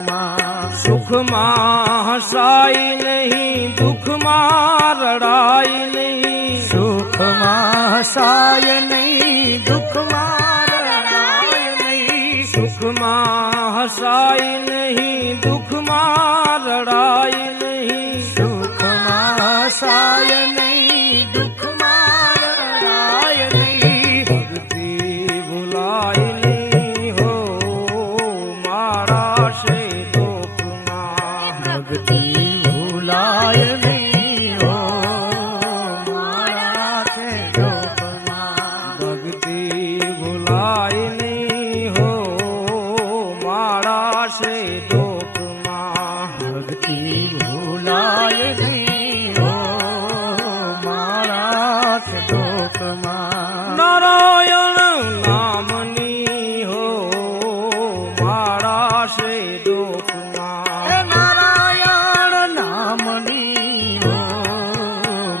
सुख मां हसाई नहीं, दुख मां रड़ाई नहीं। सुख मां हसाय नहीं, दुख मां रड़ाय नहीं। सुख मां हसाई नहीं, दुख मां रड़ाई नहीं। सुख मां हसाय नहीं, दुख मां रड़ाय नहीं। भक्ति भुलाई नहीं हो मारा से दुख मां। भक्ति भुलाय नहीं हो मारा से दुख मां। भक्ति भुलाई नहीं हो मारा से दुख मां। भक्ति भुलाय नहीं हो मारा से दुख मां। नारायण नामनी हो मारा से दुख मां। नारायण नामनी हो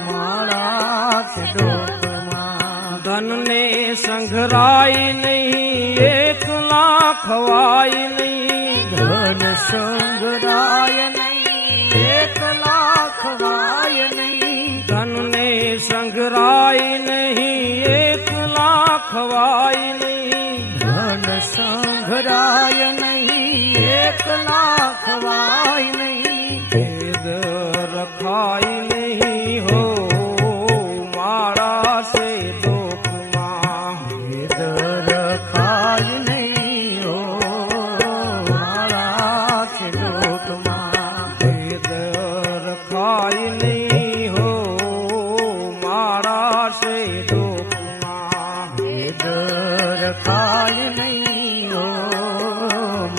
मारा से दुख मां। धन ने संघराई नहीं, 1 लाख खवाई नहीं। धन संग्राय नहीं, 1 लाख खवाय नहीं। धन ने संघराई नहीं, 1 लाख खवाई नहीं। धन संग्राय नहीं, 1 लाख खवाय नहीं। भेद रखाई नहीं हो मारा से दुख मां। भेद रखाय नहीं हो मारा से दुख मां। भेद रखाई नहीं हो मारा से दुख मां। भेद रखाय नहीं हो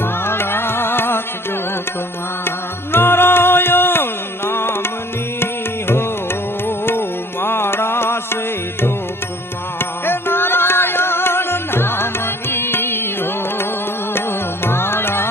मारा से दुख मां। नारायण नामनी हो मारा से दुख मां। नारायण नामनी हो मारा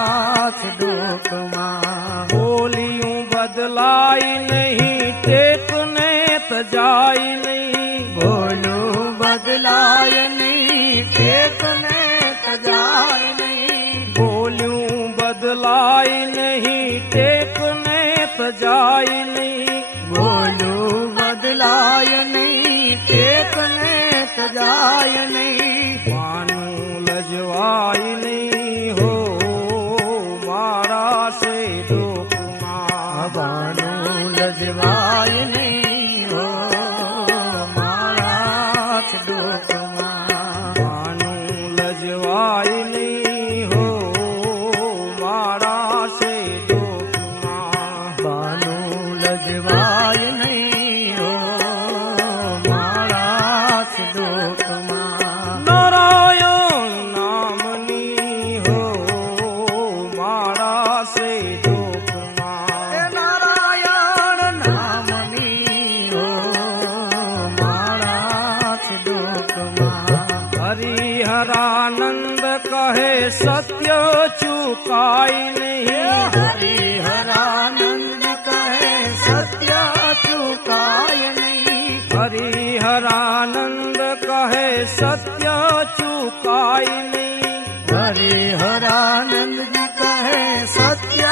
से दुख मां। बोलियों बदलाई नहीं, टेकने तजाई नहीं। बोलू बदलाय नहीं, टेकने तजाय नहीं। बोलियों बदलाई नहीं, टेकने तजाई नहीं। बोलू बदलाय नहीं, टेकने तजाय नहीं। मानू लजवाई नहीं हो मारा से दुख मां। बानू लजवाय नहीं हो मारा से दुख मां। मानू लजवाई नहीं हो मारा से दुख मां। बानू लजवाय नहीं हो मारा से दुख मां। नारायण नामनी हो मारा से दुख मां। नारायण नामनी हो मारा से दुख मां। हरिहरानंद कहे सत्य चुकाई नहीं। हरिहरानंद कहे सत्य चुकाय नहीं। हरिहरानंद कहे सत्य चुकाई नहीं। हरिहरानंद जी कहे सत्य